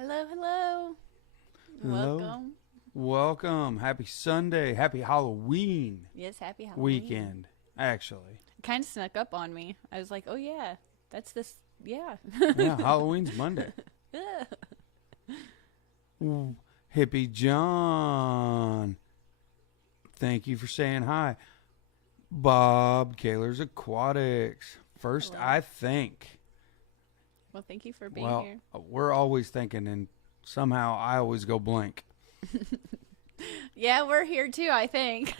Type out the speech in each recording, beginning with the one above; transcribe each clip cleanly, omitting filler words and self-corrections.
Hello, hello. Hello. Welcome. Welcome. Happy Sunday. Happy Halloween Yes, happy Halloween. weekend, actually. It kind of snuck up on me. I was like, oh, yeah, that's this. Yeah. Yeah, Halloween's Monday. Ooh, Hippie John. Thank you for saying hi. Bob Kaler's Aquatics. First, Hello. I think. Well, thank you for being Well, here. we're always thinking, and somehow I always go blank. Yeah, we're here too, I think.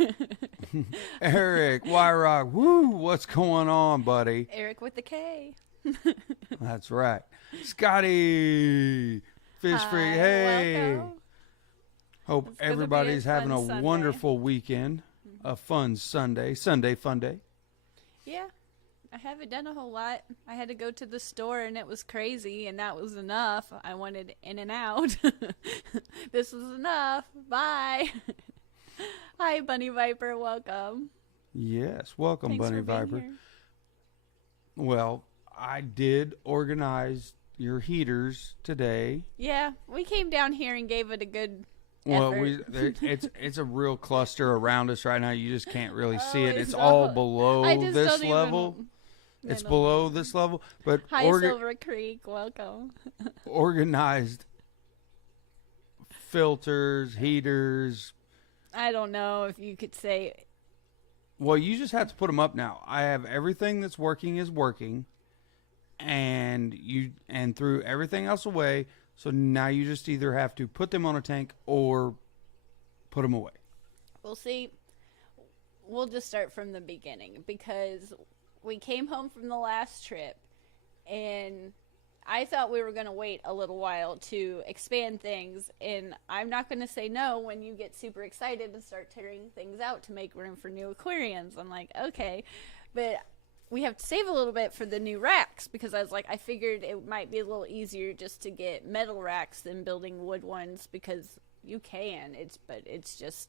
Eric, Y-Rock, woo, what's going on, buddy? Eric with the K. That's right. Scotty, Fish Hi, Freak, hey. welcome. Hope It's gonna be a everybody's having fun a Sunday. wonderful weekend. A fun Sunday. Sunday fun day. Yeah, I haven't done a whole lot. I had to go to the store and it was crazy, and that was enough. I wanted in and out. This was enough. Bye. Hi, Bunny Viper. Welcome. Yes. Welcome, Thanks Bunny for being Viper. here. Well, I did organize your heaters today. Yeah, we came down here and gave it a good Well, effort. it's a real cluster around us right now. You just can't really see it. It's so- all I below just this don't even- level. I It's don't below know. this level, but Hi, Silver Creek. Welcome. organized filters, heaters. I don't know if you could say. Well, you just have to put them up now. I have everything that's working is working, and threw everything else away. So now you just either have to put them on a tank or put them away. We'll see. We'll just start from the beginning because we came home from the last trip, and I thought we were going to wait a little while to expand things, and I'm not going to say no when you get super excited and start tearing things out to make room for new aquariums. I'm like, okay, but we have to save a little bit for the new racks because I was like, I figured it might be a little easier just to get metal racks than building wood ones because you can. But it's just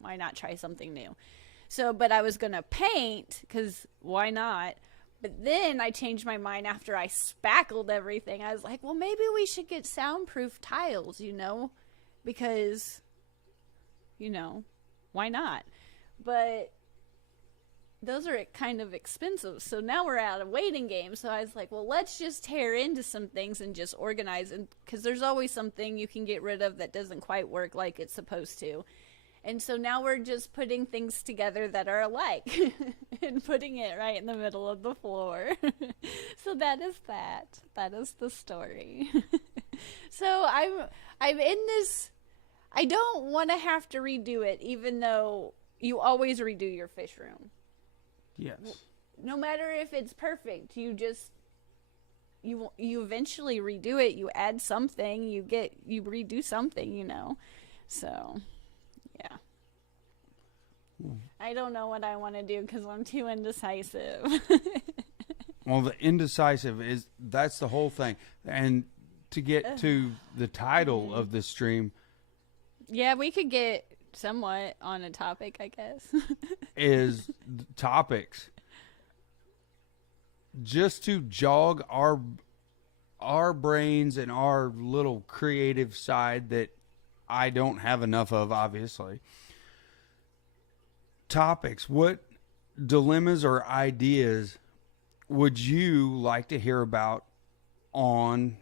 why not try something new? So, but I was gonna paint because why not? But then I changed my mind after I spackled everything. I was like, well, maybe we should get soundproof tiles, because, why not? But those are kind of expensive. So now we're at a waiting game. So I was like, well, let's just tear into some things and just organize. And because there's always something you can get rid of that doesn't quite work like it's supposed to. And so now we're just putting things together that are alike and putting it right in the middle of the floor. So that is that. That is the story. So I'm in this. I don't want to have to redo it, even though you always redo your fish room. Yes. No matter if it's perfect, you eventually redo it. You add something. You redo something. So. Yeah. I don't know what I want to do because I'm too indecisive. Well, the indecisive that's the whole thing. And to get to the title of this stream Yeah, we could get somewhat on a topic, I guess. is topics. Just to jog our brains and our little creative side that I don't have enough of, obviously. Topics. What dilemmas or ideas would you like to hear about on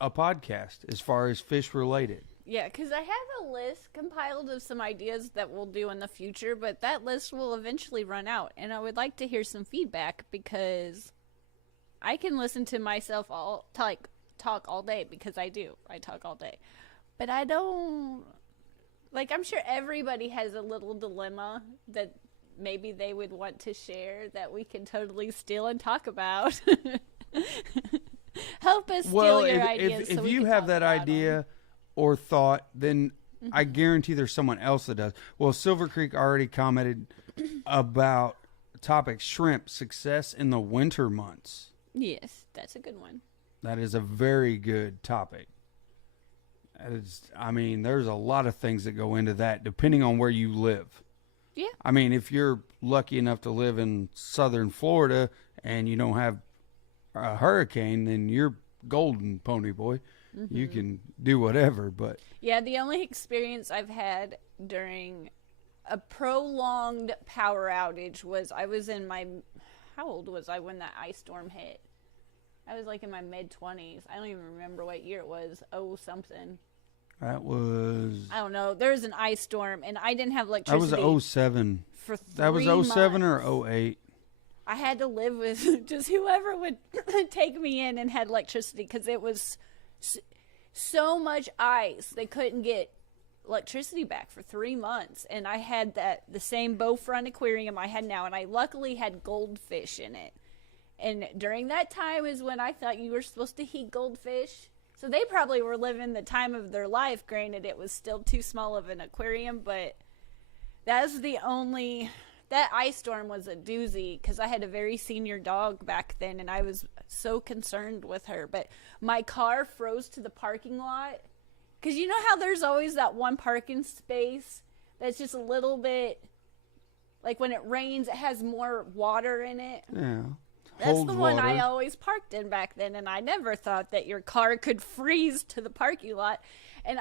a podcast as far as fish related? Yeah, because I have a list compiled of some ideas that we'll do in the future, but that list will eventually run out. And I would like to hear some feedback because I can listen to myself talk all day because I do. I talk all day. But I don't, I'm sure everybody has a little dilemma that maybe they would want to share that we can totally steal and talk about. Help us steal your ideas. If so we you can have talk that about idea them. or thought, then I guarantee there's someone else that does. Well, Silver Creek already commented about topic shrimp success in the winter months. Yes, that's a good one. That is a very good topic. There's a lot of things that go into that depending on where you live. Yeah. I mean, if you're lucky enough to live in southern Florida and you don't have a hurricane, then you're golden, pony boy. you can do whatever. But Yeah, the only experience I've had during a prolonged power outage was I was in my, how old was I when that ice storm hit? I was like in my mid-20s. I don't even remember what year it was. Oh, something. that was I don't know. There was an ice storm, and I didn't have that electricity. was 07. For 3 That was 07 months. or 08. I had to live with just whoever would take me in and had electricity because it was so much ice. They couldn't get electricity back for 3 months, and I had the same Beaufront aquarium I had now, and I luckily had goldfish in it. And during that time is when I thought you were supposed to heat goldfish. So they probably were living the time of their life. Granted, it was still too small of an aquarium, but that's the only... That ice storm was a doozy because I had a very senior dog back then, and I was so concerned with her. But my car froze to the parking lot. Because you know how there's always that one parking space that's just a little bit... Like when it rains, it has more water in it. Yeah. That's Holds the one water. I always parked in back then, and I never thought that your car could freeze to the parking lot. And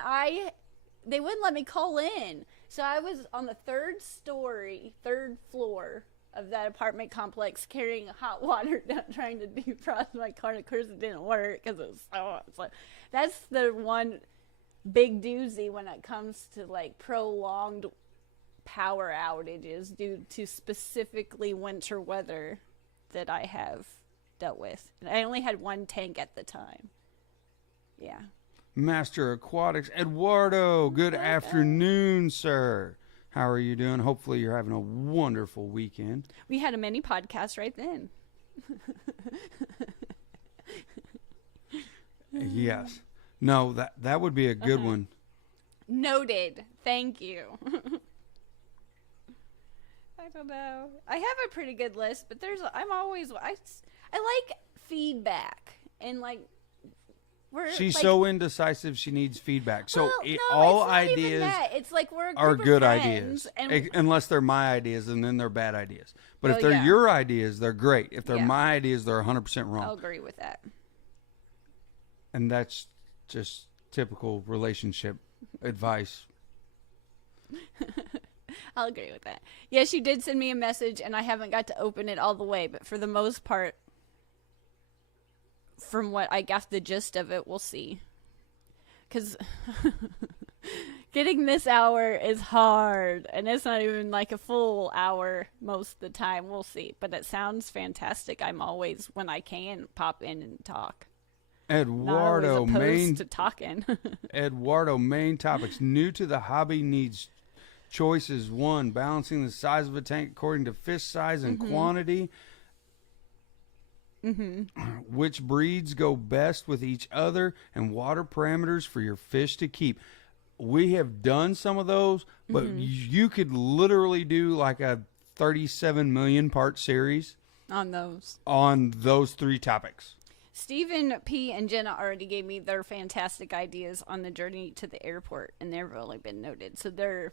they wouldn't let me call in. So I was on the third floor of that apartment complex carrying hot water down, trying to defrost my car. And of course, it didn't work because it was so... That's the one big doozy when it comes to like prolonged power outages due to specifically winter weather that I have dealt with. And I only had one tank at the time. Yeah. Master Aquatics, Eduardo, good afternoon, sir. How are you doing? Hopefully you're having a wonderful weekend. We had a mini podcast right then. Yes. No, that would be a good one. Noted. Thank you. I don't know. I have a pretty good list, but I like feedback and like She's like, so indecisive she needs feedback. So well, no, all it's not ideas even that. It's like we're a group are of good friends, ideas. and Unless they're my ideas, and then they're bad ideas. But if Well, they're yeah. your ideas, they're great. If they're Yeah. my ideas, they're 100% wrong. I'll agree with that. And that's just typical relationship advice. I'll agree with that. Yes, you did send me a message, and I haven't got to open it all the way, but for the most part, from what I got the gist of it, we'll see. Because getting this hour is hard, and it's not even like a full hour most of the time. We'll see. But it sounds fantastic. I'm always, when I can, pop in and talk. Eduardo, Not always opposed main to talking. Eduardo, main topics. New to the hobby needs choices. 1, balancing the size of a tank according to fish size and quantity. Which breeds go best with each other, and water parameters for your fish to keep. We have done some of those, but you could literally do like a 37 million part series On those. on those 3 topics. Stephen P. and Jenna already gave me their fantastic ideas on the journey to the airport, and they've only been noted. So they're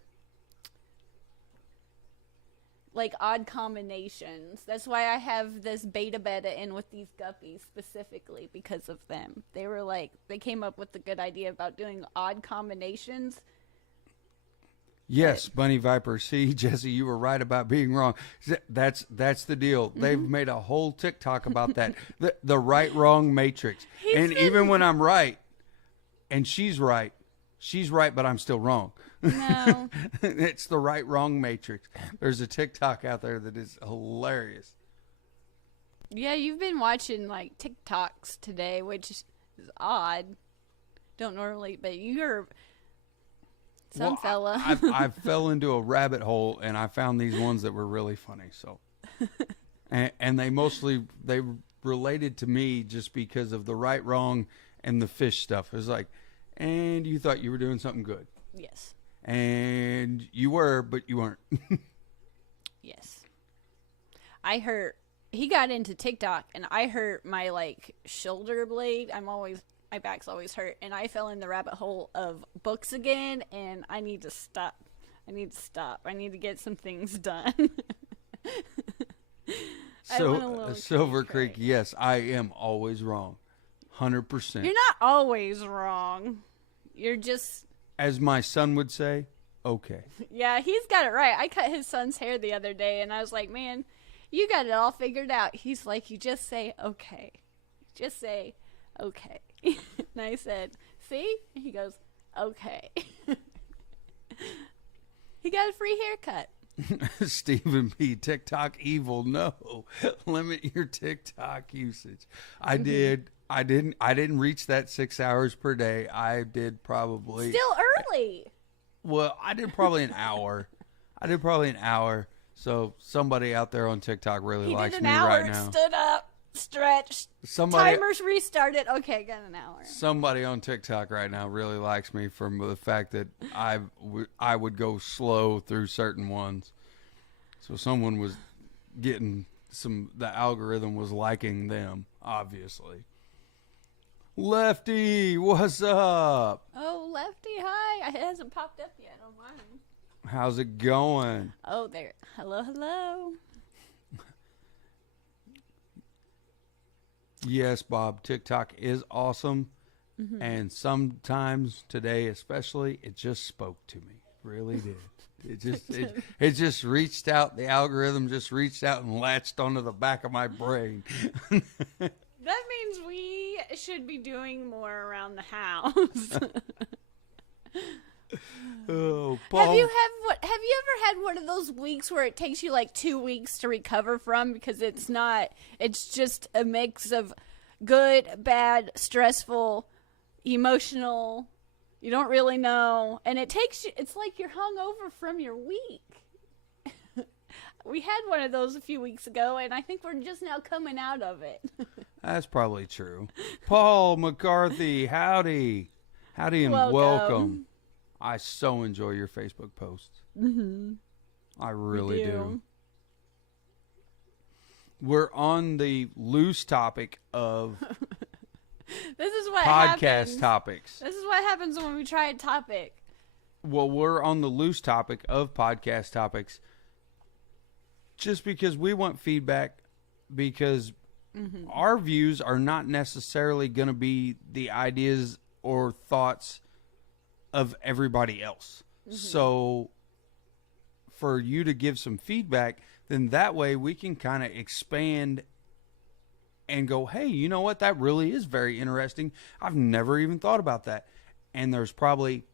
like odd combinations. That's why I have this beta in with these guppies specifically because of them. They were like, they came up with the good idea about doing odd combinations. Yes, Bunny Viper. See, Jesse, you were right about being wrong. That's the deal. They've made a whole TikTok about that. The right wrong matrix. And even when I'm right and she's right, but I'm still wrong. No. It's the right wrong matrix. There's a TikTok out there that is hilarious. Yeah, you've been watching like TikToks today, which is odd. Don't normally, but you're some fella. I fell into a rabbit hole and I found these ones that were really funny. So, and they related to me just because of the right, wrong, and the fish stuff. It was like, and you thought you were doing something good. Yes. And you were, but you weren't. Yes. I hurt. He got into TikTok, and I hurt my like shoulder blade. My back's always hurt, and I fell in the rabbit hole of books again. And I need to stop. I need to get some things done. I went a little Silver cray-cray. Creek, yes, I am always wrong. 100%. You're not always wrong. You're just... As my son would say, okay. Yeah, he's got it right. I cut his son's hair the other day, and I was like, man, you got it all figured out. He's like, you just say, okay. Just say, okay. And I said, see? He goes, okay. He got a free haircut. Stephen P. TikTok evil. No, limit your TikTok usage. I didn't reach that 6 hours per day. I did probably Still early. Well, I did probably an hour. So somebody out there on TikTok really He likes did me an hour, right now. stood up, stretched, timers restarted. Okay, got an hour. Somebody on TikTok right now really likes me from the fact that I would go slow through certain ones. So someone was getting the algorithm was liking them, obviously. Lefty, what's up? Oh, Lefty, hi. It hasn't popped up yet on mine. How's it going? Oh, there. Hello, hello. Yes, Bob, TikTok is awesome. Mm-hmm. And sometimes today especially, it just spoke to me. Really did. It just reached out. The algorithm just reached out and latched onto the back of my brain. That means we should be doing more around the house. Oh, Paul. Have you ever had one of those weeks where it takes you like 2 weeks to recover from because it's just a mix of good, bad, stressful, emotional, you don't really know, and it's like you're hungover from your week. We had one of those a few weeks ago, and I think we're just now coming out of it. That's probably true. Paul McCarthy, howdy. Howdy and welcome. I so enjoy your Facebook posts. Mm-hmm. I really do. We're on the loose topic of this is what podcast topics. This is what happens when we try a topic. Well, we're on the loose topic of podcast topics just because we want feedback, because our views are not necessarily going to be the ideas or thoughts of everybody else. Mm-hmm. So for you to give some feedback, then that way we can kind of expand and go, hey, you know what? That really is very interesting. I've never even thought about that. And there's probably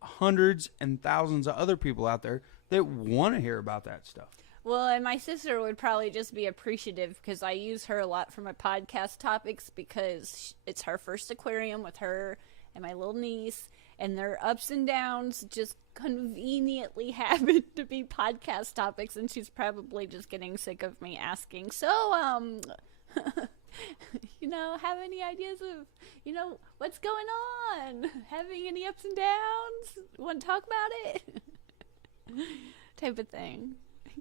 hundreds and thousands of other people out there that want to hear about that stuff. Well, and my sister would probably just be appreciative because I use her a lot for my podcast topics because it's her first aquarium with her and my little niece, and their ups and downs just conveniently happen to be podcast topics, and she's probably just getting sick of me asking, so, have any ideas of, what's going on? Having any ups and downs? Want to talk about it? Type of thing.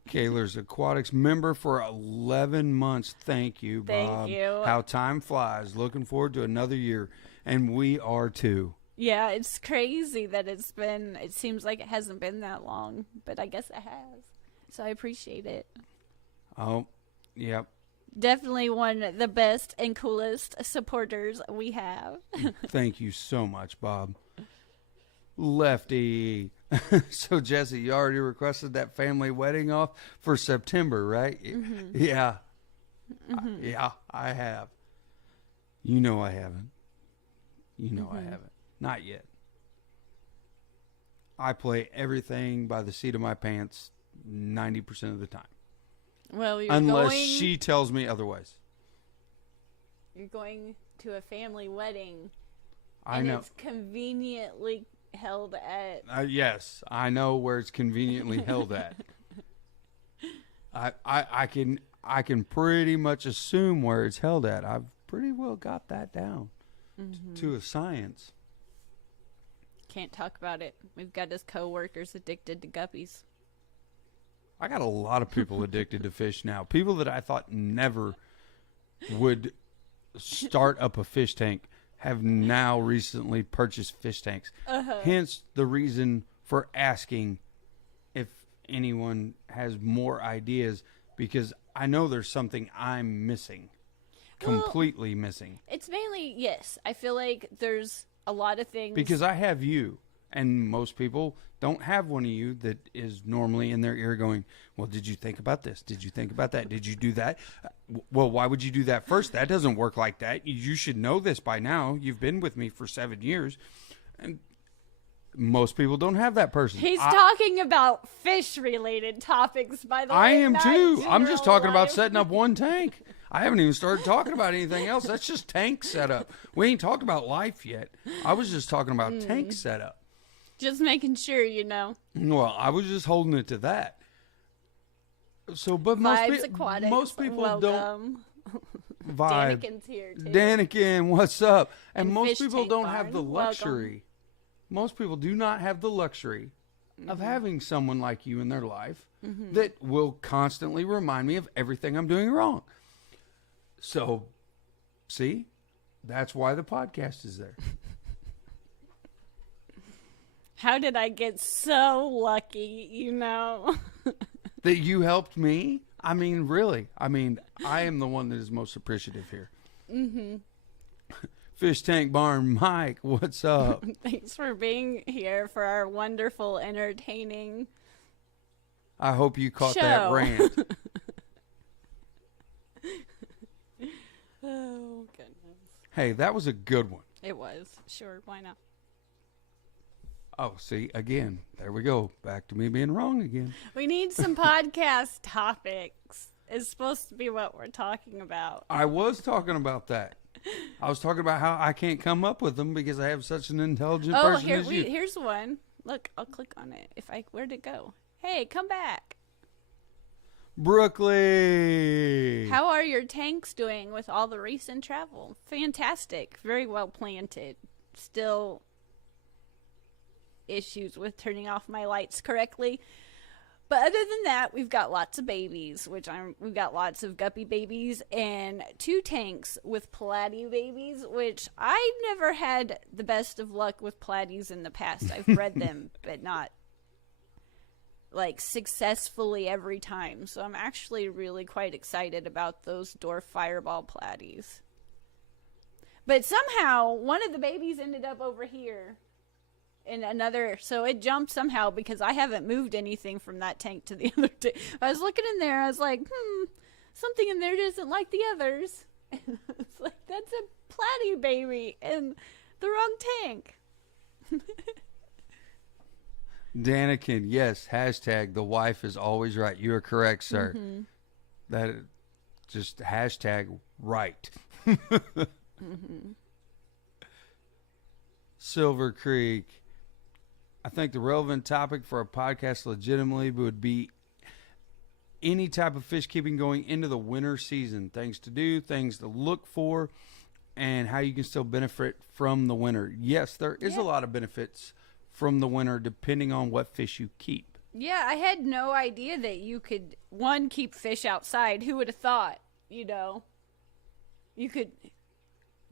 Kaylor's Aquatics member for 11 months. Thank you, Bob. Thank you. How time flies. Looking forward to another year. And we are too. Yeah, it's crazy that it seems like it hasn't been that long, but I guess it has. So I appreciate it. Oh, yep. Definitely one of the best and coolest supporters we have. Thank you so much, Bob. Lefty. So, Jesse, you already requested that family wedding off for September, right? Mm-hmm. Yeah. Mm-hmm. Yeah, I have. You know I haven't. I haven't. Not yet. I play everything by the seat of my pants 90% of the time. Well, unless she tells me otherwise. You're going to a family wedding. I know. It's conveniently held at. Yes, I know where it's conveniently held at. I can pretty much assume where it's held at. I've pretty well got that down to a science. Can't talk about it. We've got his coworkers addicted to guppies. I got a lot of people addicted to fish now. People that I thought never would start up a fish tank have now recently purchased fish tanks. Hence the reason for asking if anyone has more ideas, because I know there's something I'm missing. completely missing. It's mainly, yes. I feel like there's a lot of things. Because I have you, and most people don't have one of you that is normally in their ear going, well, did you think about this? Did you think about that? Did you do that? Well, why would you do that first? That doesn't work like that. You should know this by now. You've been with me for 7 years. And most people don't have that person. He's talking about fish-related topics, by the way. I am too. I'm just talking about life. setting up one tank. I haven't even started talking about anything else. That's just tank setup. We ain't talked about life yet. I was just talking about tank setup. Just making sure, you know. Well, I was just holding it to that. So, but Aquatics, most people don't welcome. vibe. Danikin's here, too. Danikin, what's up? And most Fish people Tank don't have the Barn, luxury. Most people do not have the luxury of having someone like you in their life that will constantly remind me of everything I'm doing wrong. So, see, that's why the podcast is there. How did I get so lucky, you know? That you helped me? I mean, really. I mean, I am the one that is most appreciative here. Mm-hmm. Fish Tank Barn, Mike, what's up? Thanks for being here for our wonderful, entertaining I hope you caught show. that rant. Oh, goodness. Hey, that was a good one. It was. Sure, why not? Oh, see, again, there we go. Back to me being wrong again. We need some podcast topics. It's supposed to be what we're talking about. I was talking about that. I was talking about how I can't come up with them because I have such an intelligent person as you. Here's one. Look, I'll click on it. Where'd it go? Hey, come back. Brooklyn. How are your tanks doing with all the recent travel? Fantastic. Very well planted. Still issues with turning off my lights correctly. But other than that, we've got lots of babies, we've got lots of guppy babies and 2 tanks with platy babies, which I never had the best of luck with platies in the past. I've bred them, but not like successfully every time. So I'm actually really quite excited about those dwarf fireball platies. But somehow one of the babies ended up over here. In another, so it jumped somehow because I haven't moved anything from that tank to the other tank. I was looking in there, I was like, something in there doesn't like the others. And it's like, that's a platy baby in the wrong tank. Danikin, yes, hashtag the wife is always right. You are correct, sir. Mm-hmm. That just hashtag right. Mm-hmm. Silver Creek. I think the relevant topic for a podcast legitimately would be any type of fish keeping going into the winter season. Things to do, things to look for, and how you can still benefit from the winter. Yes, there is a lot of benefits from the winter depending on what fish you keep. Yeah, I had no idea that you could, keep fish outside. Who would have thought, you know?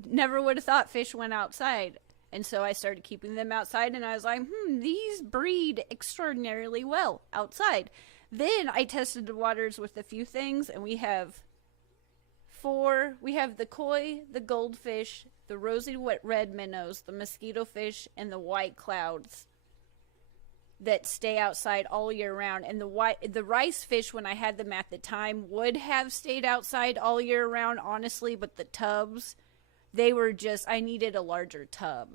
Never would have thought fish went outside. And so I started keeping them outside, and I was like, these breed extraordinarily well outside. Then I tested the waters with a few things, and we have 4. We have the koi, the goldfish, the rosy red minnows, the mosquito fish, and the white clouds that stay outside all year round. And the rice fish, when I had them at the time, would have stayed outside all year round, honestly, but the tubs... They were just, I needed a larger tub.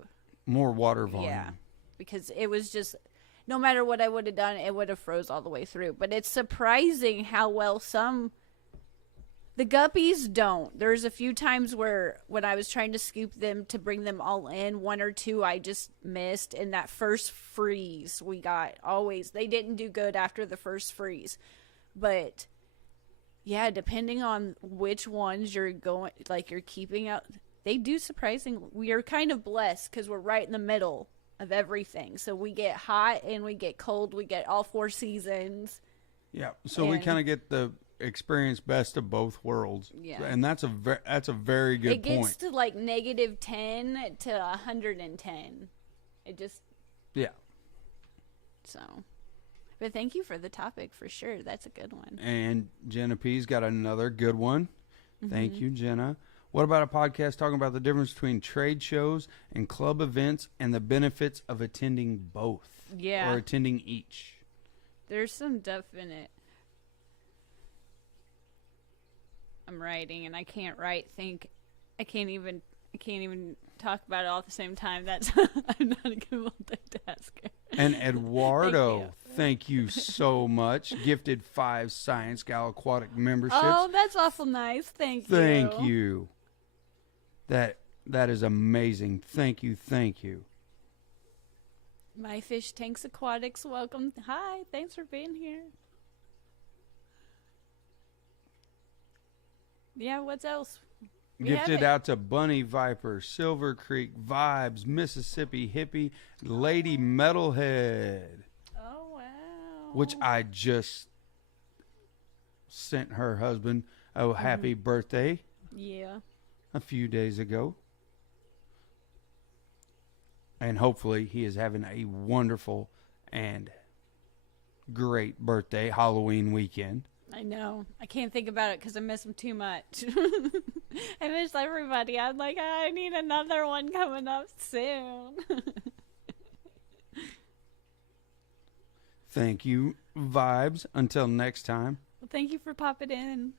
More water volume. Yeah, because it was just, no matter what I would have done, it would have froze all the way through. But it's surprising how well the guppies don't. There's a few times where when I was trying to scoop them to bring them all in, 1 or 2 I just missed. And that first freeze we got, they didn't do good after the first freeze. But yeah, depending on which ones you're keeping out... They do surprisingly. We are kind of blessed because we're right in the middle of everything. So we get hot and we get cold. We get all 4 seasons. Yeah. So we kind of get the experience best of both worlds. Yeah. And that's a very good point. It gets to like -10 to 110. It just. Yeah. So. But thank you for the topic for sure. That's a good one. And Jenna P's got another good one. Mm-hmm. Thank you, Jenna. What about a podcast talking about the difference between trade shows and club events and the benefits of attending both? Yeah. Or attending each? There's some definite... I'm writing and I can't I can't even talk about it all at the same time. That's I'm not a good multitasker. And Eduardo, thank you so much. Gifted 5 ScienceGal Aquatic memberships. Oh, that's awful nice. Thank you. Thank you. That is amazing. Thank you. My Fish Tanks Aquatics, welcome. Hi, thanks for being here. Yeah, what else? Gifted out to Bunny Viper, Silver Creek Vibes, Mississippi Hippie, Lady Metalhead. Oh, wow. Which I just sent her husband a happy birthday. Yeah. A few days ago. And hopefully he is having a wonderful and great birthday Halloween weekend. I know. I can't think about it because I miss him too much. I miss everybody. I'm like, I need another one coming up soon. Thank you, Vibes. Until next time. Well, thank you for popping in.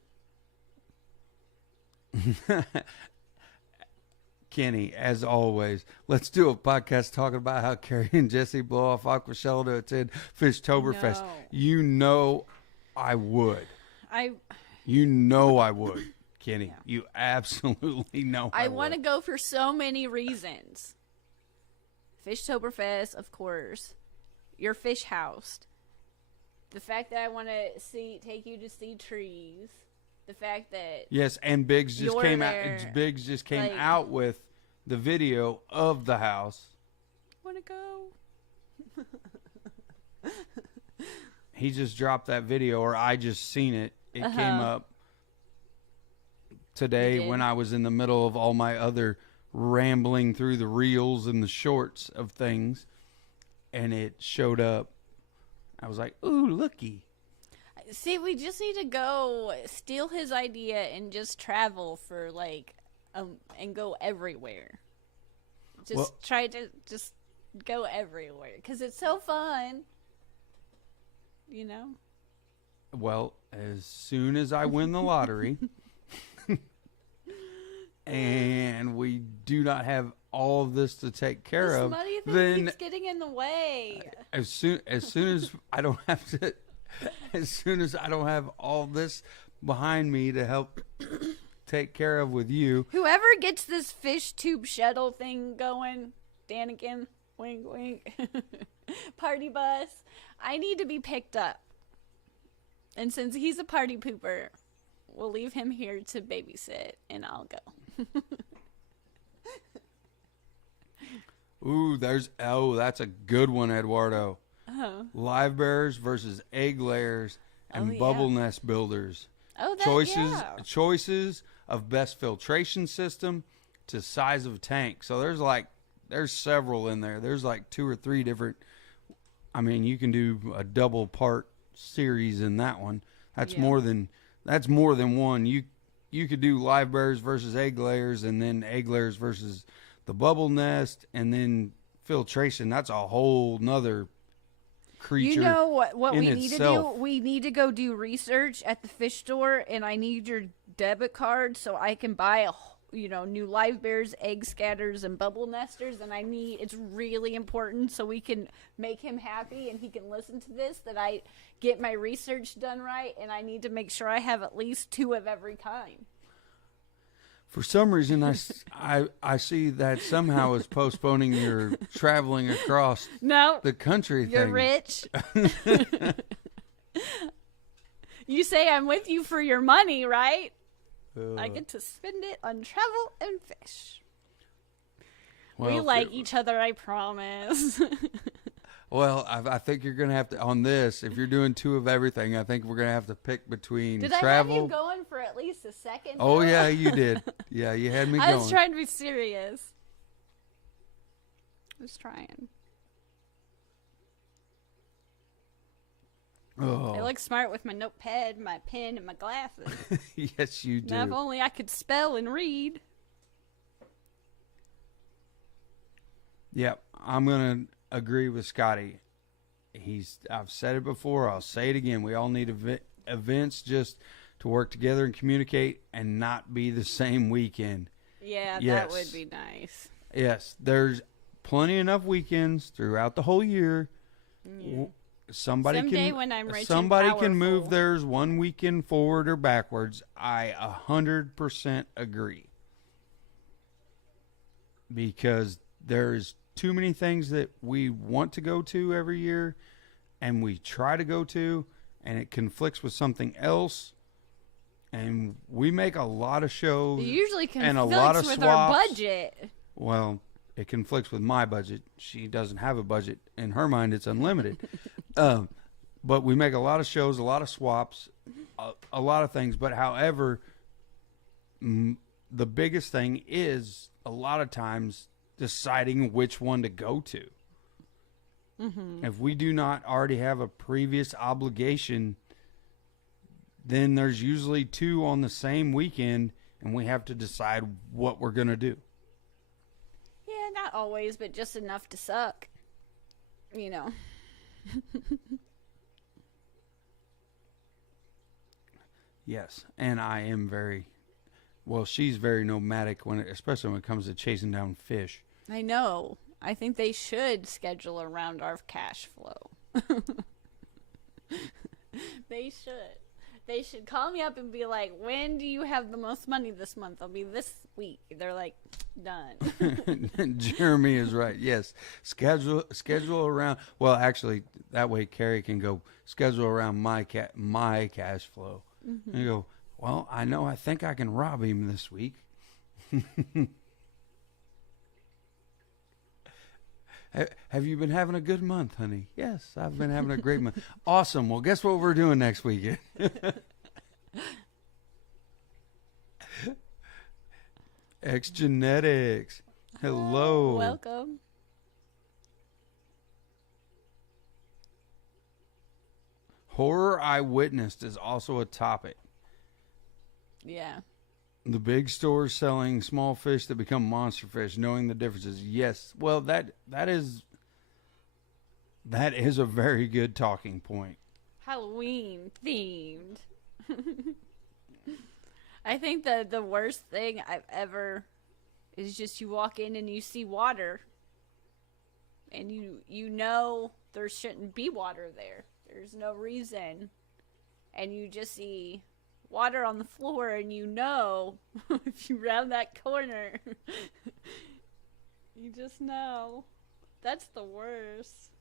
Kenny, as always, let's do a podcast talking about how Kerri and Jesse blow off Aquashell to attend Fishtoberfest. No. You know I would. I would, Kenny. Yeah. You absolutely know I would. I want to go for so many reasons. Fishtoberfest, of course. Your fish house. The fact that I want to take you to see trees. The fact that yes, and Biggs just came there, out. Biggs just came out with the video of the house. Want to go? He just dropped that video, or I just seen it. It came up today when I was in the middle of all my other rambling through the reels and the shorts of things, and it showed up. I was like, "Ooh, looky." See, we just need to go steal his idea and just travel for and go everywhere. Try to just go everywhere because it's so fun. You know? Well, as soon as I win the lottery and we do not have all of this to take care of, money then keeps getting in the way. As soon as I don't have to, as soon as I don't have all this behind me to help take care of with you. Whoever gets this fish tube shuttle thing going, Daniken, wink, wink, party bus, I need to be picked up. And since he's a party pooper, we'll leave him here to babysit, and I'll go. Ooh, that's a good one, Eduardo. Live bearers versus egg layers and bubble nest builders. Oh, Choices of best filtration system to size of tank. So there's several in there. There's like 2 or 3 different. I mean, you can do a double part series in that one. That's more than one. You could do live bearers versus egg layers, and then egg layers versus the bubble nest, and then filtration. That's a whole nother creature. You know what we need itself. to do? We need to go do research at the fish store, and I need your debit card so I can buy new live bears, egg scatters, and bubble nesters. And it's really important so we can make him happy and he can listen to this, that I get my research done right, and I need to make sure I have at least 2 of every kind. For some reason, I see that somehow is postponing your traveling across the country thing. You're rich. You say I'm with you for your money, right? I get to spend it on travel and fish. Well, we like each other, I promise. Well, I think you're going to have to, on this, if you're doing 2 of everything, I think we're going to have to pick between travel. Did I have you going for at least a second? Oh, yeah, you did. Yeah, you had me going. I was trying to be serious. I was trying. Oh, I look smart with my notepad, my pen, and my glasses. yes, you Now, if do. only I could spell and read. Yep, I'm gonna agree with Scotty. I've said it before. I'll say it again. We all need events just to work together and communicate, and not be the same weekend. Yeah, that Yes. would be nice. Yes, there's plenty enough weekends throughout the whole year. Yeah. Somebody Someday can when I'm rich and somebody can move powerful. theirs one weekend forward or backwards. I 100% agree, because there's too many things that we want to go to every year, and we try to go to, and it conflicts with something else, and we make a lot of shows It usually and a lot of conflicts with our swaps. budget. Well, it conflicts with my budget. She doesn't have a budget. In her mind, it's unlimited. But we make a lot of shows, a lot of swaps, a lot of things. But however, the biggest thing is a lot of times deciding which one to go to. Mm-hmm. If we do not already have a previous obligation, then there's usually two on the same weekend, and we have to decide what we're going to do. Yeah, not always, but just enough to suck. You know. Yes, and I am she's very nomadic especially when it comes to chasing down fish. I know. I think they should schedule around our cash flow. They should. They should call me up and be like, when do you have the most money this month? I'll be this week. They're like, done. Jeremy is right. Yes, schedule around. Well, actually, that way Kerri can go schedule around my cash flow. Mm-hmm. And you go, well, I think I can rob him this week. Have you been having a good month, honey? Yes, I've been having a great month. Awesome. Well, guess what we're doing next weekend? X Genetics. Hello. Welcome. Horror I witnessed is also a topic. Yeah. The big stores selling small fish that become monster fish, knowing the differences. Yes. Well, that is a very good talking point. Halloween themed. I think the worst thing I've ever is just you walk in and you see water, and you know there shouldn't be water there. There's no reason, and you just see water on the floor, and you know if you round that corner, you just know. That's the worst.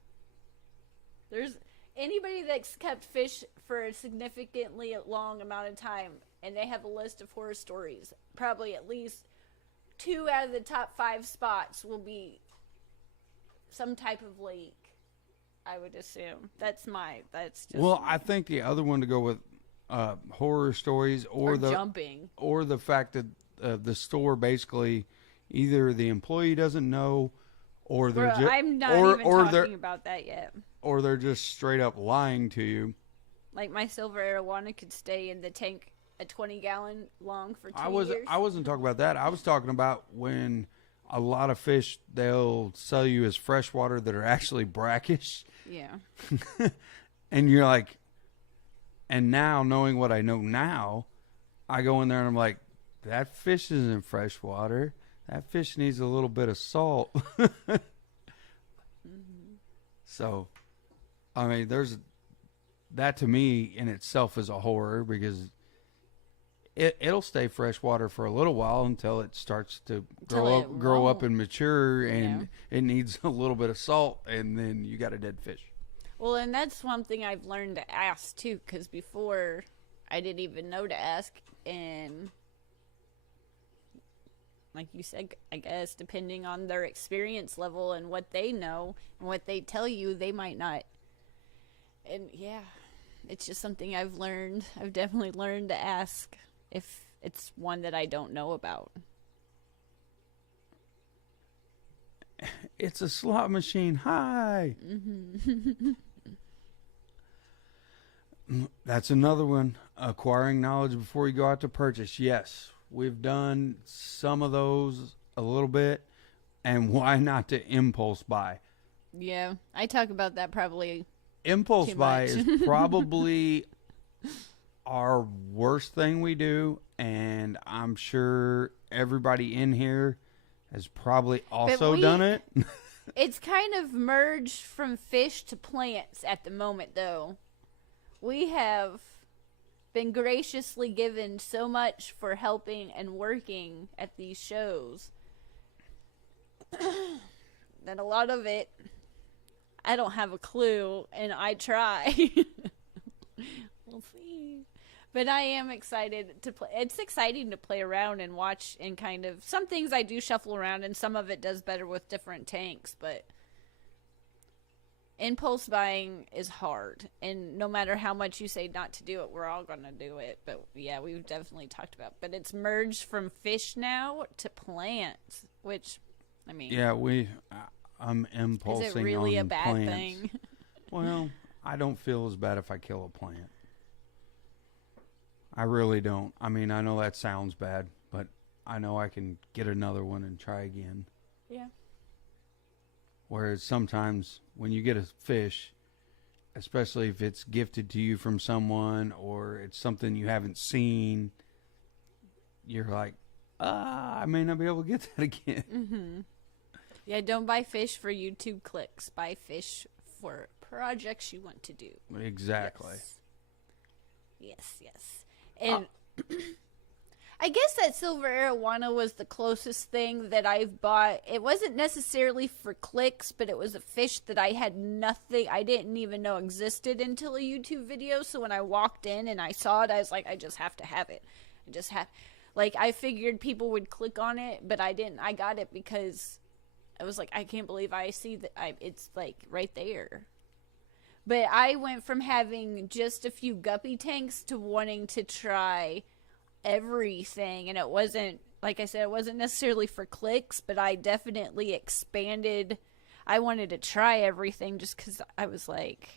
There's anybody that's kept fish for a significantly long amount of time, and they have a list of horror stories. Probably at least 2 out of the top 5 spots will be some type of leak. I would assume. That's just. Well, I think the other one to go with horror stories or jumping, or the fact that the store basically either the employee doesn't know, or they're just I'm not even talking about that yet. Or they're just straight up lying to you. Like my silver arowana could stay in the tank a 20-gallon long for 2 years. I wasn't talking about that. I was talking about when a lot of fish they'll sell you as freshwater that are actually brackish. Yeah. And you're like, and now knowing what I know now, I go in there and I'm like, that fish isn't freshwater. That fish needs a little bit of salt. Mm-hmm. So, I mean, that to me in itself is a horror, because it'll stay freshwater for a little while until it starts to grow up and mature, and it needs a little bit of salt, and then you got a dead fish. Well, and that's one thing I've learned to ask too, because before I didn't even know to ask, and like you said, I guess depending on their experience level and what they know and what they tell you, they might not. And yeah, it's just something I've learned. I've definitely learned to ask if it's one that I don't know about. It's a slot machine. Hi. Mm-hmm. That's another one. Acquiring knowledge before you go out to purchase. Yes, we've done some of those a little bit. And why not to impulse buy? Yeah, I talk about that probably. Impulse Too buy much. is probably our worst thing we do. And I'm sure everybody in here has probably also done it. It's kind of merged from fish to plants at the moment, though. We have been graciously given so much for helping and working at these shows that a lot of it, I don't have a clue, and I try. We'll see. But I am excited to play. It's exciting to play around and watch, and kind of, some things I do shuffle around, and some of it does better with different tanks, but impulse buying is hard, and no matter how much you say not to do it, we're all gonna do it. But yeah, we've definitely talked about, but it's merged from fish now to plants, which, I mean, Yeah, I'm impulsing is it really on a bad plants. thing? Well, I don't feel as bad if I kill a plant. I really don't. I mean, I know that sounds bad, but I know I can get another one and try again. Yeah. Whereas sometimes when you get a fish, especially if it's gifted to you from someone or it's something you haven't seen, you're like, I may not be able to get that again. Mm-hmm. Yeah, don't buy fish for YouTube clicks. Buy fish for projects you want to do. Exactly. Yes. And I guess that silver arowana was the closest thing that I've bought. It wasn't necessarily for clicks, but it was a fish that I didn't even know existed until a YouTube video. So when I walked in and I saw it, I was like, I just have to have it. I figured people would click on it, but I didn't. I got it because I was like, I can't believe I see that it's like right there. But I went from having just a few guppy tanks to wanting to try everything. And it wasn't, like I said, it wasn't necessarily for clicks, but I definitely expanded. I wanted to try everything just because I was like,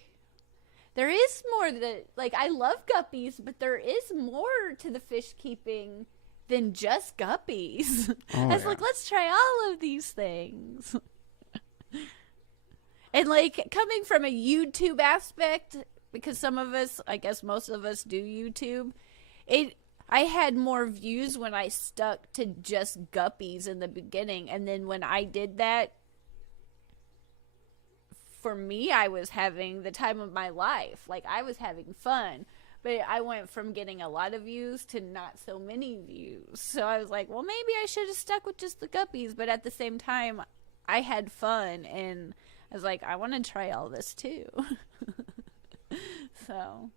there is more that, like, I love guppies, but there is more to the fish keeping than just guppies. I was like, let's try all of these things. And, like, coming from a YouTube aspect, because some of us, I guess most of us do YouTube, I had more views when I stuck to just guppies in the beginning. And then when I did that, for me, I was having the time of my life. Like, I was having fun. But I went from getting a lot of views to not so many views. So I was like, well, maybe I should have stuck with just the guppies. But at the same time, I had fun, and I was like, I want to try all this too. So,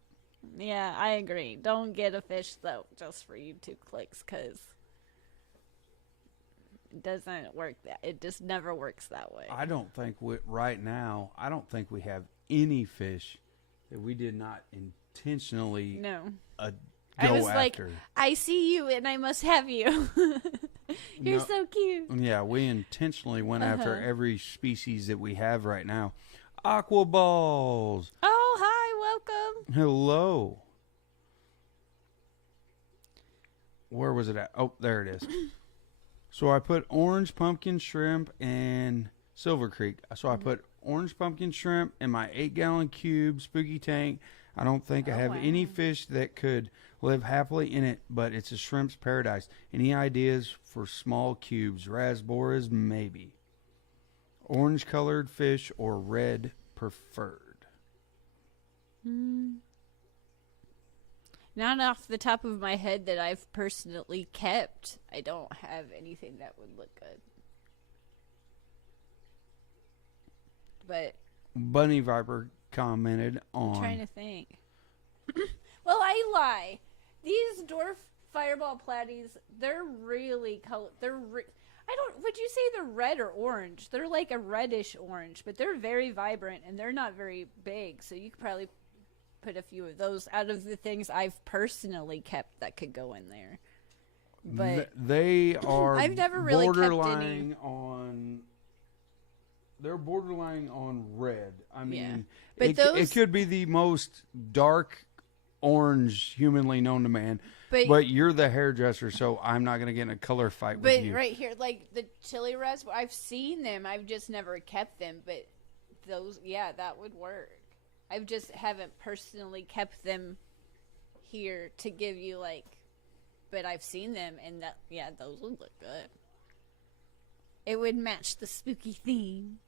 yeah, I agree. Don't get a fish, though, just for YouTube clicks, because it doesn't work. It just never works that way. I don't think right now, I don't think we have any fish that we did not intentionally I go was after. like, I see you and I must have you. You're so cute. Yeah, we intentionally went after every species that we have right now. Aqua balls. Oh, hi, welcome. Hello. Where was it at? Oh, there it is. So I put orange pumpkin shrimp and Silver Creek. So I put orange pumpkin shrimp in my 8-gallon cube spooky tank. I don't think I have any fish that could live happily in it, but it's a shrimp's paradise. Any ideas for small cubes? Raspberries, maybe. Orange colored fish or red preferred? Not off the top of my head that I've personally kept. I don't have anything that would look good. But Bunny Viper commented on. I'm trying to think. Well, I lie. These dwarf fireball platies, they're really color. Would you say they're red or orange? They're like a reddish orange, but they're very vibrant and they're not very big. So you could probably put a few of those out of the things I've personally kept that could go in there. But they are I've never really kept borderline on. They're borderline on red. I mean, But it could be the most dark orange humanly known to man. But you're the hairdresser, so I'm not going to get in a color fight with you. But right here, like the chili raspberry, I've seen them. I've just never kept them. But those, yeah, that would work. I just haven't personally kept them here to give you like. But I've seen them, and that, yeah, those would look good. It would match the spooky theme.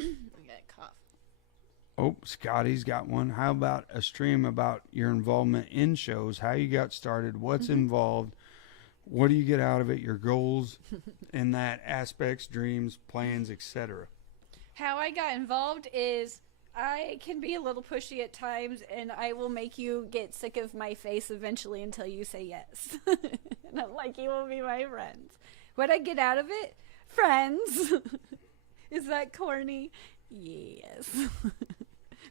I got a cough. Oh, Scotty's got one. How about a stream about your involvement in shows, how you got started, what's involved, what do you get out of it, your goals in that aspects, dreams, plans, etc. How I got involved is I can be a little pushy at times, and I will make you get sick of my face eventually until you say yes. And I'm like, you will be my friends. What I get out of it? Friends. Is that corny? Yes.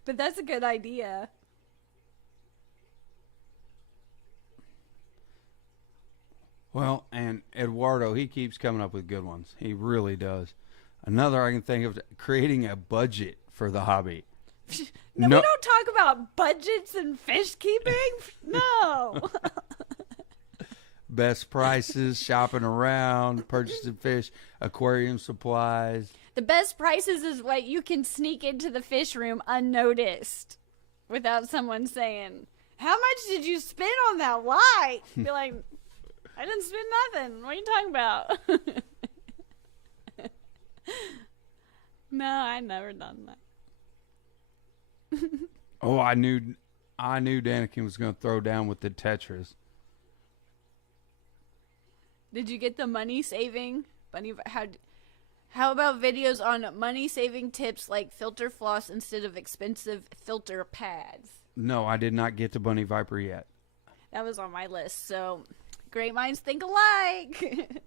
But that's a good idea. Well, and Eduardo, he keeps coming up with good ones. He really does. Another I can think of, creating a budget for the hobby. No, we don't talk about budgets and fish keeping. No. Best prices, shopping around, purchasing fish, aquarium supplies. The best prices is what you can sneak into the fish room unnoticed without someone saying, how much did you spend on that light? Be like, I didn't spend nothing. What are you talking about? No, I never done that. Oh, I knew Danikin was going to throw down with the Tetras. Did you get the money saving? How about videos on money saving tips like filter floss instead of expensive filter pads? No, I did not get to Bunny Viper yet. That was on my list. So, great minds think alike.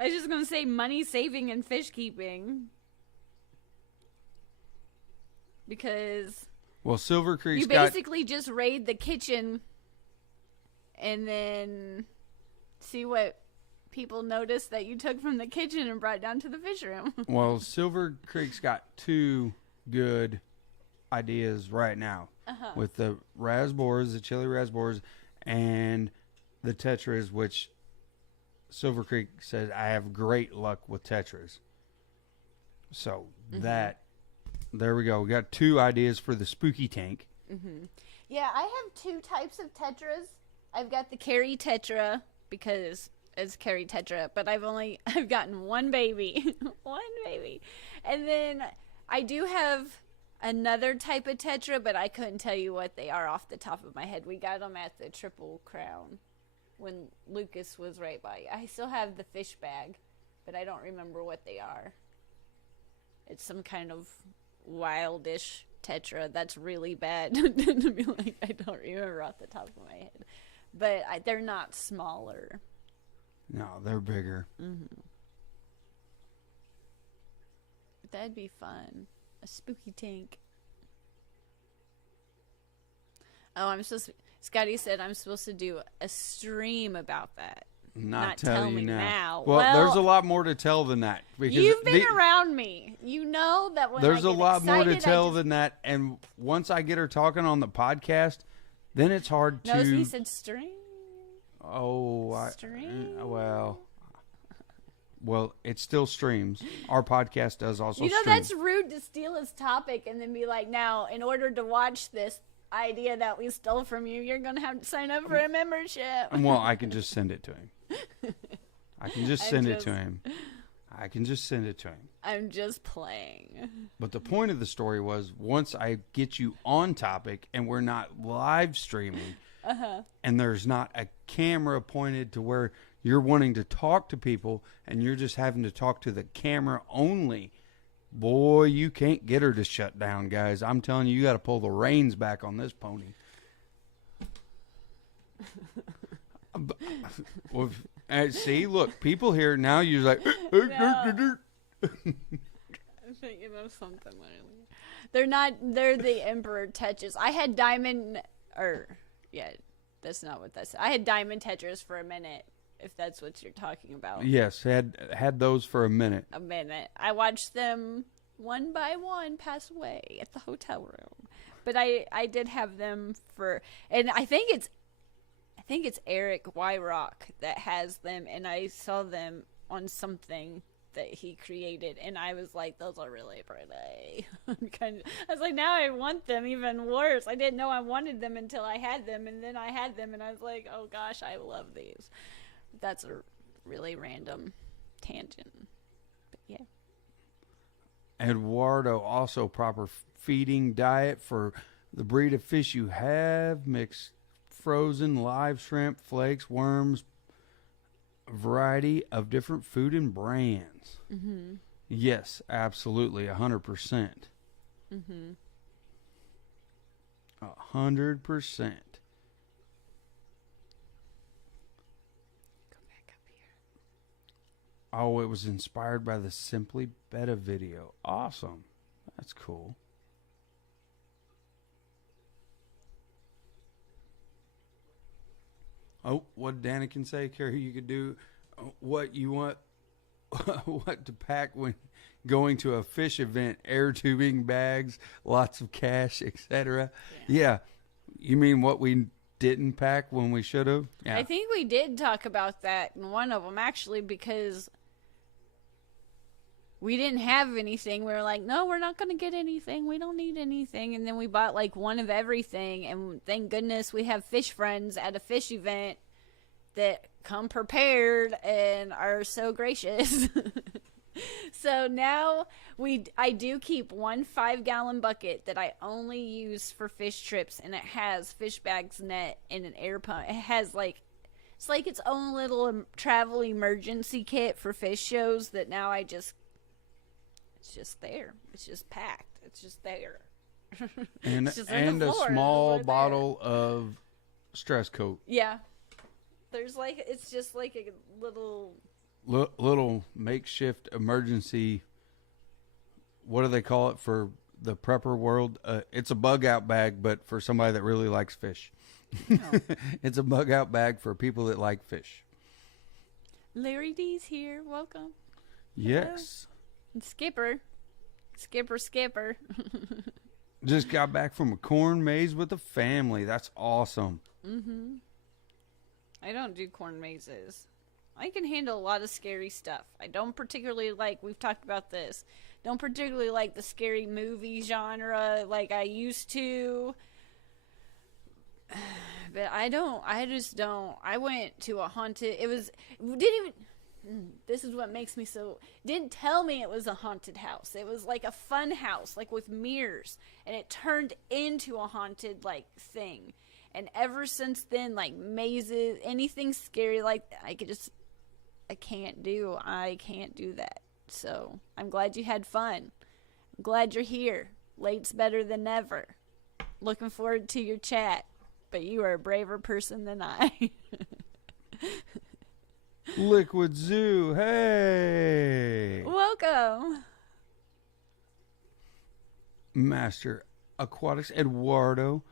I was just going to say money saving and fish keeping. Because well, Silver Creek's you basically just raid the kitchen and then see what people notice that you took from the kitchen and brought down to the fish room. Well, Silver Creek's got two good ideas right now with the raspberries, the chili raspberries, and the tetras, which Silver Creek says I have great luck with tetras. So that, there we go. We got two ideas for the spooky tank. Yeah, I have two types of tetras. I've got the Kerri tetra because it's Kerri tetra, but I've gotten one baby. One baby. And then I do have another type of tetra, but I couldn't tell you what they are off the top of my head. We got them at the Triple Crown when Lucas was right by. I still have the fish bag, but I don't remember what they are. It's some kind of wildish tetra that's really bad to be like, I don't remember off the top of my head. But they're not smaller. No, they're bigger. But that'd be fun. A spooky tank. Oh, Scotty said I'm supposed to do a stream about that. Not tell me now. Well, there's a lot more to tell than that. Because you've been around me. You know that when there's I a get lot more to excited, tell than that. And once I get her talking on the podcast, then it's hard to. No, he said stream. Oh, stream. Well, it still streams. Our podcast does also. You know stream. that's rude to steal his topic and then be like, now, in order to watch this idea that we stole from you, you're gonna have to sign up for a membership. Well, I can just send it to him. I can just send it to him. I can just send it to him. I'm just playing. But the point of the story was, once I get you on topic and we're not live streaming, and there's not a camera pointed to where you're wanting to talk to people and you're just having to talk to the camera only, boy, you can't get her to shut down, guys. I'm telling you, you got to pull the reins back on this pony. Well, see, look, people here now. You're like, I'm thinking of something. They're not. They're the Emperor Tetras. I had diamond, that's not what that's. I had diamond Tetras for a minute. If that's what you're talking about. Yes, had those for a minute. I watched them one by one pass away at the hotel room. But I did have them for, and I think it's Eric Wyrock that has them, and I saw them on something that he created, and I was like, those are really pretty. I was like, now I want them even worse. I didn't know I wanted them until I had them, and then I had them, and I was like, oh gosh, I love these. That's a really random tangent. But yeah. Eduardo, also proper feeding diet for the breed of fish you have. Mix frozen, live shrimp, flakes, worms, a variety of different food and brands. Mm-hmm. Yes, absolutely, 100%. Mm-hmm. 100%. Go back up here. Oh, it was inspired by the Simply Betta video. Awesome. That's cool. Oh, what did Danikin say, Kerri? You could do what you want, what to pack when going to a fish event, air tubing bags, lots of cash, etc. Yeah. You mean what we didn't pack when we should have? Yeah. I think we did talk about that in one of them, actually, because we didn't have anything. We were like, no, we're not going to get anything. We don't need anything. And then we bought like one of everything. And thank goodness we have fish friends at a fish event that come prepared and are so gracious. So now I do keep one 5-gallon bucket that I only use for fish trips. And it has fish bags, net, and an air pump. It has like, it's like its own little travel emergency kit for fish shows that now it's just there. It's just packed. It's just there. And It's just on and the a floor. small It's right bottle of stress coat. Yeah. There's like, it's just like a little, Little makeshift emergency. What do they call it for the prepper world? It's a bug out bag, but for somebody that really likes fish. Oh. It's a bug out bag for people that like fish. Larry D's here. Welcome. Yes. And Skipper. Skipper. Just got back from a corn maze with the family. That's awesome. Mm-hmm. I don't do corn mazes. I can handle a lot of scary stuff. I don't particularly like, we've talked about this, don't particularly like the scary movie genre like I used to. But I just don't. I went to a haunted, this is what makes me so, didn't tell me it was a haunted house. It was like a fun house, like with mirrors, and it turned into a haunted like thing. And ever since then, like mazes, anything scary like that, I can't do that. So I'm glad you had fun. I'm glad you're here. Late's better than never. Looking forward to your chat. But you are a braver person than I. Liquid Zoo, hey! Welcome. Master Aquatics Eduardo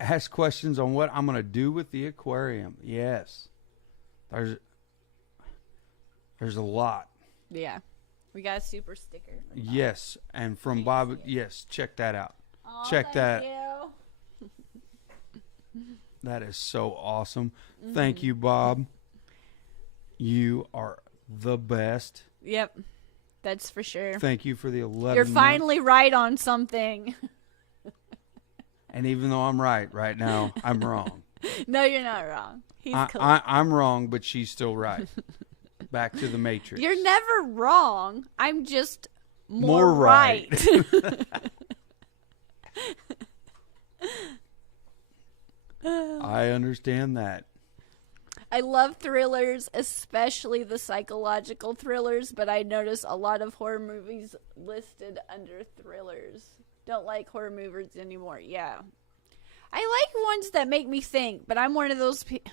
asks questions on what I'm going to do with the aquarium. Yes. There's a lot. Yeah. We got a super sticker. Yes, and from Bob, yes, check that out. Oh, Check that. You. That is so awesome. Thank you, Bob. You are the best. Yep. That's for sure. Thank you for the 11 You're months. finally right on something. And even though I'm right now, I'm wrong. No, you're not wrong. He's cool. I'm wrong, but she's still right. Back to the Matrix. You're never wrong. I'm just More right. I understand that. I love thrillers, especially the psychological thrillers, but I notice a lot of horror movies listed under thrillers. Don't like horror movies anymore. Yeah. I like ones that make me think, but I'm one of those people.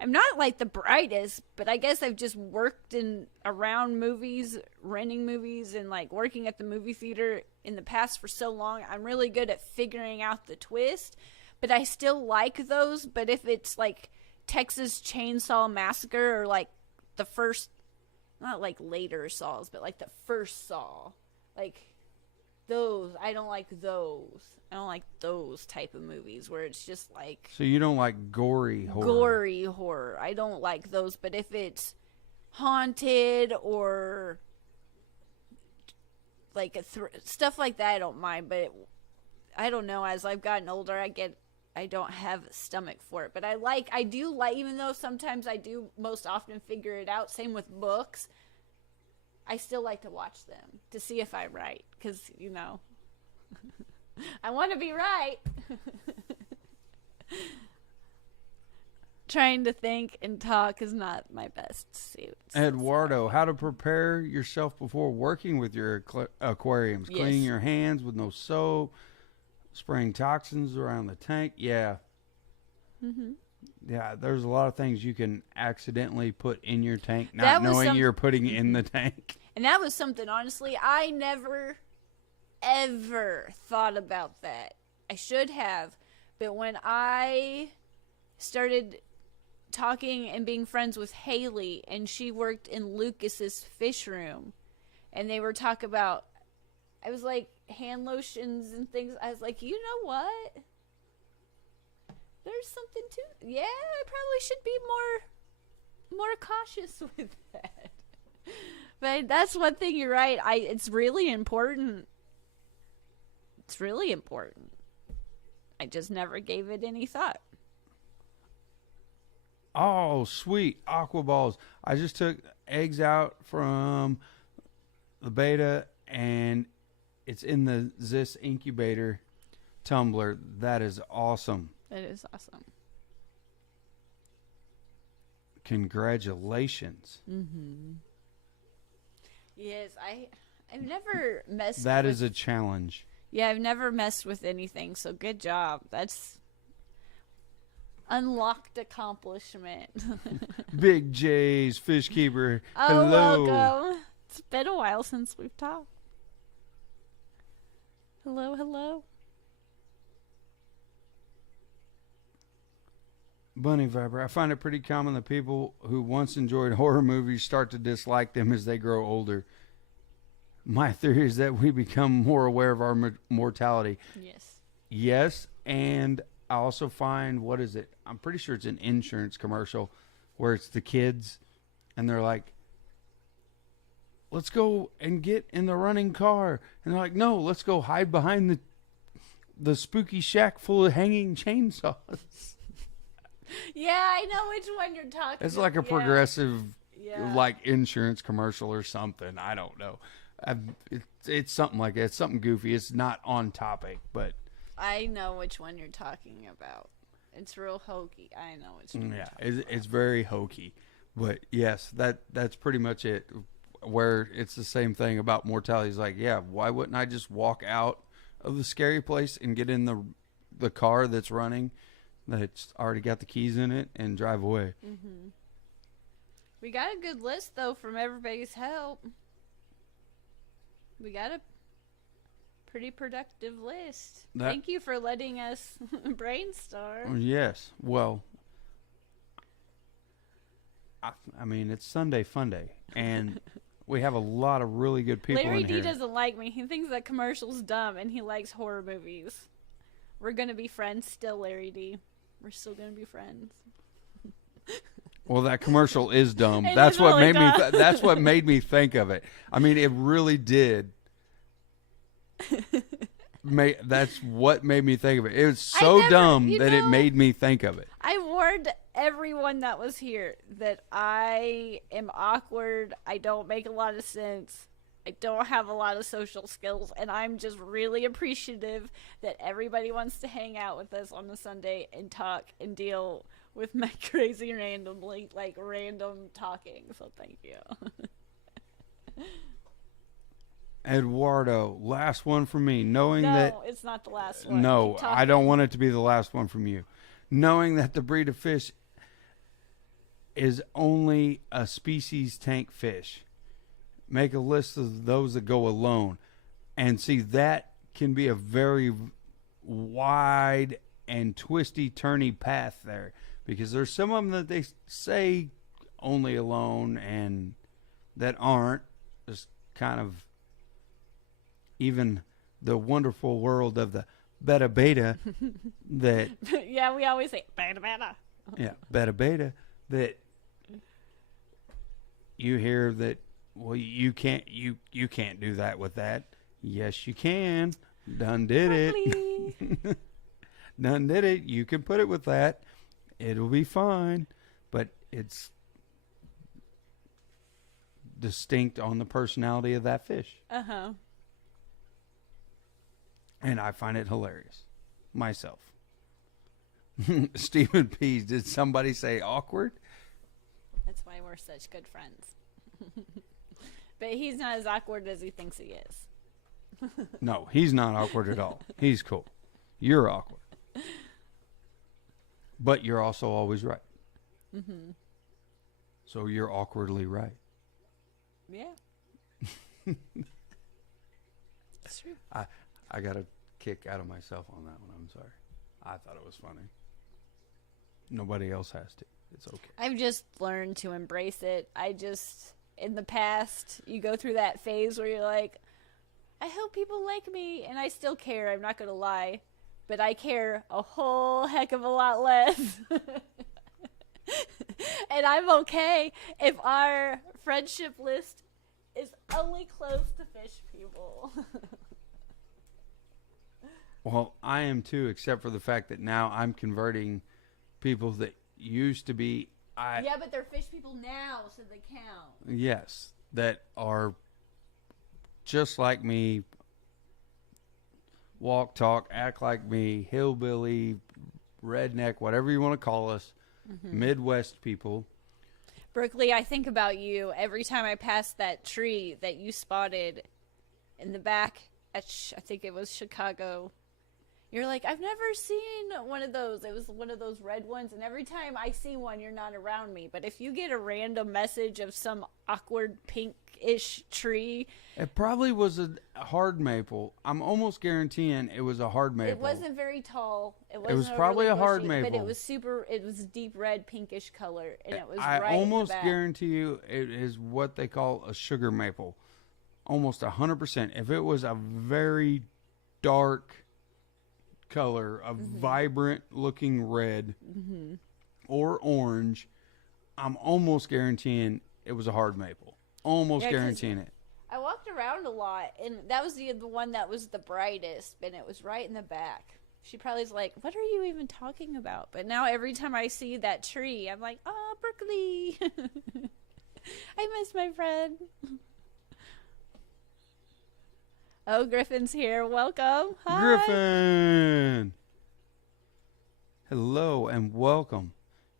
I'm not like the brightest, but I guess I've just worked around movies, renting movies, and like working at the movie theater in the past for so long. I'm really good at figuring out the twist, but I still like those. But if it's like Texas Chainsaw Massacre or like the first not like later Saws, but like the first Saw. Like those, I don't like those. I don't like those type of movies where it's just like So you don't like gory horror? gory horror. I don't like those, but if it's haunted or like stuff like that, I don't mind. But I don't know. As I've gotten older, I don't have a stomach for it. But I do like, even though sometimes I do most often figure it out. Same with books. I still like to watch them to see if I'm right, because I want to be right. Trying to think and talk is not my best suit. Eduardo, how to prepare yourself before working with your aquariums. Yes. Cleaning your hands with no soap, spraying toxins around the tank. Yeah. Mm-hmm. Yeah, there's a lot of things you can accidentally put in your tank, not knowing you're putting in the tank. And that was something, honestly, I never, ever thought about that. I should have. But when I started talking and being friends with Haley, and she worked in Lucas's fish room, and they were talking about, I was like, hand lotions and things. I was like, you know what? There's something to, yeah, I probably should be more cautious with that. But that's one thing, you're right. It's really important. It's really important. I just never gave it any thought. Oh, sweet. Aqua balls. I just took eggs out from the beta, and it's in the Zis incubator tumbler. That is awesome. That is awesome. Congratulations. Mm-hmm. Yes, I've never messed That with... is a challenge. Yeah, I've never messed with anything, so good job. That's unlocked accomplishment. Big J's Fish Keeper. Oh, Hello. welcome. It's been a while since we've talked. Hello, hello. Bunny Viper. I find it pretty common that people who once enjoyed horror movies start to dislike them as they grow older. My theory is that we become more aware of our mortality. Yes. Yes, and I also find, what is it? I'm pretty sure it's an insurance commercial where it's the kids and they're like, let's go and get in the running car. And they're like, no, let's go hide behind the spooky shack full of hanging chainsaws. Yeah, I know which one you're talking about. It's like a progressive, Yeah. like insurance commercial or something. I don't know. It's something like that. It's something goofy. It's not on topic, but I know which one you're talking about. It's real hokey. I know which one. yeah, it's very hokey. But yes, that's pretty much it. Where it's the same thing about mortality. It's like, yeah, why wouldn't I just walk out of the scary place and get in the car that's running, that's already got the keys in it, and drive away? Mm-hmm. We got a good list, though, from everybody's help. We got a pretty productive list. Thank you for letting us brainstorm. Yes. Well, I mean, it's Sunday Fun Day, and we have a lot of really good people Larry in D here. doesn't like me. He thinks that commercial's dumb, and he likes horror movies. We're going to be friends still, Larry D. We're still going to be friends. Well, that commercial is dumb. It That's is what really made dumb. me. That's what made me think of it. I mean, it really did. That's what made me think of it. It was so dumb that it made me think of it. I warned everyone that was here that I am awkward. I don't make a lot of sense. I don't have a lot of social skills, and I'm just really appreciative that everybody wants to hang out with us on a Sunday and talk and deal with my crazy random talking. So thank you. Eduardo, last one from me. Knowing No, that it's not the last one. no, Keep I talking. don't want it to be the last one from you. Knowing that the breed of fish is only a species tank fish. Make a list of those that go alone. And see, that can be a very wide and twisty, turny path there. Because there's some of them that they say only alone, and that aren't, just kind of even the wonderful world of the beta beta that Yeah, we always say beta beta. yeah, beta beta that you hear that, well, you can't do that with that. Yes, you can. Done did it. Done did it. You can put it with that. It'll be fine. But it's distinct on the personality of that fish. Uh-huh. And I find it hilarious. Myself. Stephen P. Did somebody say awkward? That's why we're such good friends. But he's not as awkward as he thinks he is. No, he's not awkward at all. He's cool. You're awkward. But you're also always right. Mm-hmm. So you're awkwardly right. Yeah. It's true. I got a kick out of myself on that one. I'm sorry. I thought it was funny. Nobody else has to. It's okay. I've just learned to embrace it. In the past, you go through that phase where you're like, I hope people like me, and I still care, I'm not going to lie. But I care a whole heck of a lot less. And I'm okay if our friendship list is only close to fish people. Well, I am too, except for the fact that now I'm converting people that used to be... Yeah, but they're fish people now, so they count. Yes, that are just like me, walk, talk, act like me, hillbilly, redneck, whatever you want to call us, Midwest people. Berkeley, I think about you every time I pass that tree that you spotted in the back at, I think it was Chicago. You're like, I've never seen one of those. It was one of those red ones. And every time I see one, you're not around me. But if you get a random message of some awkward pinkish tree. It probably was a hard maple. I'm almost guaranteeing it was a hard maple. It wasn't very tall. It was probably really a hard bushy, maple. But it was deep red pinkish color. And it was I right in the almost back. guarantee you it is what they call a sugar maple. Almost 100%. If it was a very dark color, a vibrant looking red or orange, I'm almost guaranteeing it was a hard maple. Almost guaranteeing it. I walked around a lot, and that was the one that was the brightest, and it was right in the back. She probably's like, what are you even talking about? But now every time I see that tree, I'm like, oh, Berkeley. I miss my friend. Oh, Griffin's here. Welcome. Hi. Griffin! Hello and welcome.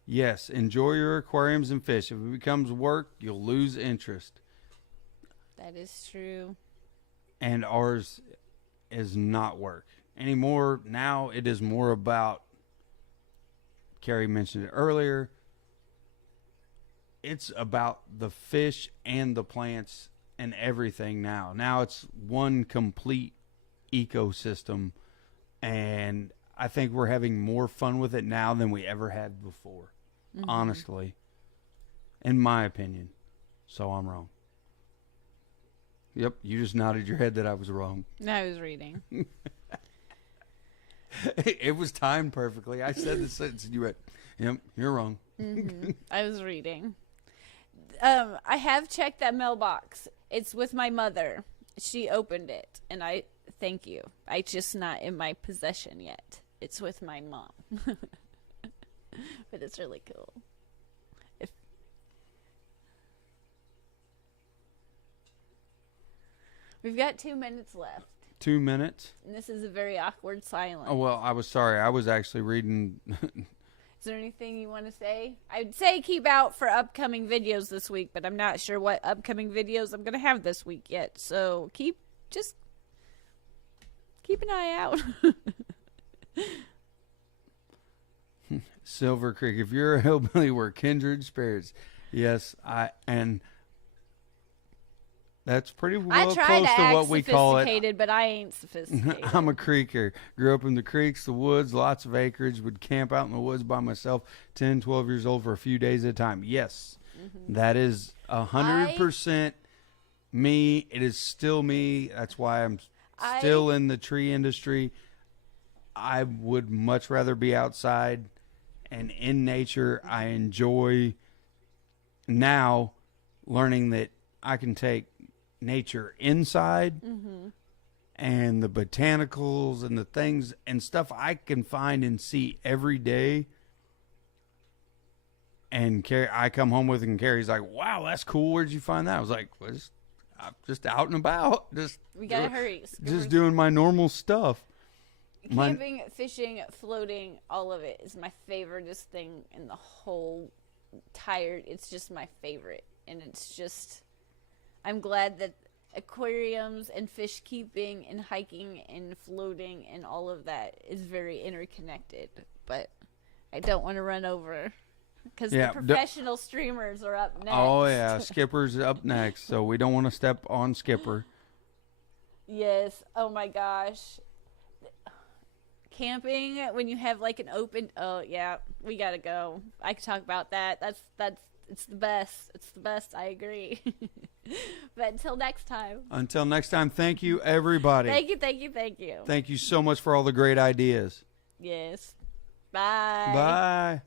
Yes, enjoy your aquariums and fish. If it becomes work, you'll lose interest. That is true. And ours is not work anymore. Now it is more about, Kerri mentioned it earlier, it's about the fish and the plants and everything now. Now it's one complete ecosystem, and I think we're having more fun with it now than we ever had before, honestly, in my opinion. So I'm wrong. Yep, you just nodded your head that I was wrong. No, I was reading. It was timed perfectly. I said the sentence and you went, yep, you're wrong. I was reading. I have checked that mailbox. It's with my mother. She opened it, and I thank you. It's just not in my possession yet. It's with my mom. But it's really cool. We've got 2 minutes left. 2 minutes? And this is a very awkward silence. Oh, well, I was sorry. I was actually reading. Is there anything you want to say? I'd say keep out for upcoming videos this week, but I'm not sure what upcoming videos I'm going to have this week yet. So keep an eye out. Silver Creek. If you're a hillbilly, we're kindred spirits. Yes, and that's pretty well I try close to to act what we call it. sophisticated, but I ain't sophisticated. I'm a creeker. Grew up in the creeks, the woods, lots of acreage. Would camp out in the woods by myself, 10, 12 years old for a few days at a time. Yes. That is 100% me. It is still me. That's why I'm still in the tree industry. I would much rather be outside and in nature. I enjoy now learning that I can take nature inside and the botanicals and the things and stuff I can find and see every day. And I come home with it, and Kerri's like, "Wow, that's cool. Where'd you find that?" I was like, "Well, I'm just out and about. We gotta hurry. Just doing my normal stuff." Camping, fishing, floating, all of it is my favoriteest thing in the whole it's just my favorite. And it's just, I'm glad that aquariums and fish keeping and hiking and floating and all of that is very interconnected. But I don't want to run over because the professional streamers are up next. Oh, yeah. Skipper's up next. So we don't want to step on Skipper. Yes. Oh, my gosh. Camping when you have like an open, we gotta go. I could talk about that. It's the best. I agree. But until next time, thank you, everybody. Thank you. Thank you so much for all the great ideas. Yes. Bye. Bye.